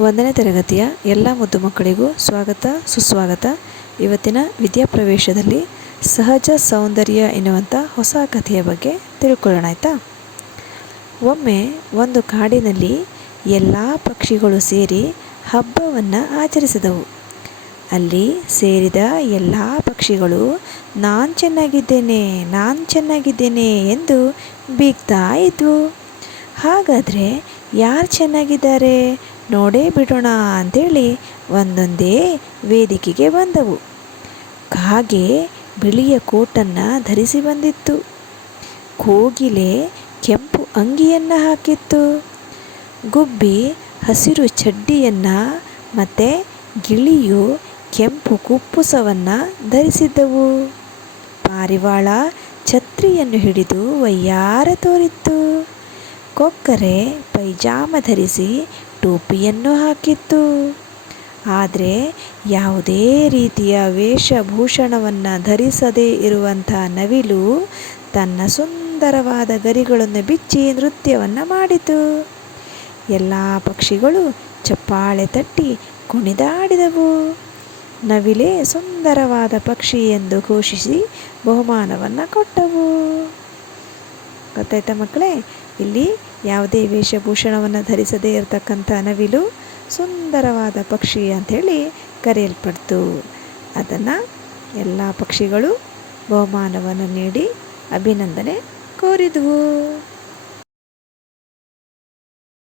ಒಂದನೇ ತರಗತಿಯ ಎಲ್ಲ ಮುದ್ದು ಮಕ್ಕಳಿಗೂ ಸ್ವಾಗತ, ಸುಸ್ವಾಗತ. ಇವತ್ತಿನ ವಿದ್ಯಾಪ್ರವೇಶದಲ್ಲಿ ಸಹಜ ಸೌಂದರ್ಯ ಎನ್ನುವಂಥ ಹೊಸ ಕಥೆಯ ಬಗ್ಗೆ ತಿಳ್ಕೊಳ್ಳೋಣ ಆಯಿತಾ? ಒಮ್ಮೆ ಒಂದು ಕಾಡಿನಲ್ಲಿ ಎಲ್ಲ ಪಕ್ಷಿಗಳು ಸೇರಿ ಹಬ್ಬವನ್ನು ಆಚರಿಸಿದವು. ಅಲ್ಲಿ ಸೇರಿದ ಎಲ್ಲ ಪಕ್ಷಿಗಳು, ನಾನು ಚೆನ್ನಾಗಿದ್ದೇನೆ ನಾನು ಚೆನ್ನಾಗಿದ್ದೇನೆ ಎಂದು ಬೀಗ್ತಾ ಇದ್ವು. ಹಾಗಾದರೆ ಯಾರು ಚೆನ್ನಾಗಿದ್ದಾರೆ? ನೋಡೇ ಬಿಡೋಣ ಅಂಥೇಳಿ ಒಂದೊಂದೇ ವೇದಿಕೆಗೆ ಬಂದವು. ಕಾಗೆ ಬಿಳಿಯ ಕೋಟನ್ನು ಧರಿಸಿ ಬಂದಿತ್ತು. ಕೋಗಿಲೆ ಕೆಂಪು ಅಂಗಿಯನ್ನು ಹಾಕಿತ್ತು. ಗುಬ್ಬಿ, ಹಸಿರು ಚಡ್ಡಿಯನ್ನು ಮತ್ತು ಗಿಳಿಯು ಕೆಂಪು ಕುಪ್ಪುಸವನ್ನು ಧರಿಸಿದ್ದವು. ಪಾರಿವಾಳ ಛತ್ರಿಯನ್ನು ಹಿಡಿದು ವಯ್ಯಾರ ತೋರಿತ್ತು. ಕೊಕ್ಕರೆ, ಪೈಜಾಮ ಧರಿಸಿ ಟೋಪಿಯನ್ನು ಹಾಕಿತ್ತು. ಆದರೆ ಯಾವುದೇ ರೀತಿಯ ವೇಷಭೂಷಣವನ್ನು ಧರಿಸದೇ ಇರುವಂಥ ನವಿಲು ತನ್ನ ಸುಂದರವಾದ ಗರಿಗಳನ್ನು ಬಿಚ್ಚಿ ನೃತ್ಯವನ್ನು ಮಾಡಿತು. ಎಲ್ಲ ಪಕ್ಷಿಗಳು ಚಪ್ಪಾಳೆ ತಟ್ಟಿ ಕುಣಿದಾಡಿದವು. ನವಿಲೇ ಸುಂದರವಾದ ಪಕ್ಷಿ ಎಂದು ಘೋಷಿಸಿ ಬಹುಮಾನವನ್ನು ಕೊಟ್ಟವು. ಗೊತ್ತಾಯ್ತಾ ಮಕ್ಕಳೇ? ಇಲ್ಲಿ ಯಾವುದೇ ವೇಷಭೂಷಣವನ್ನು ಧರಿಸದೇ ಇರತಕ್ಕಂಥ ನವಿಲು ಸುಂದರವಾದ ಪಕ್ಷಿ ಅಂಥೇಳಿ ಕರೆಯಲ್ಪಡ್ತು. ಅದನ್ನು ಎಲ್ಲ ಪಕ್ಷಿಗಳು ಬಹುಮಾನವನ್ನು ನೀಡಿ ಅಭಿನಂದನೆ ಕೋರಿದವು.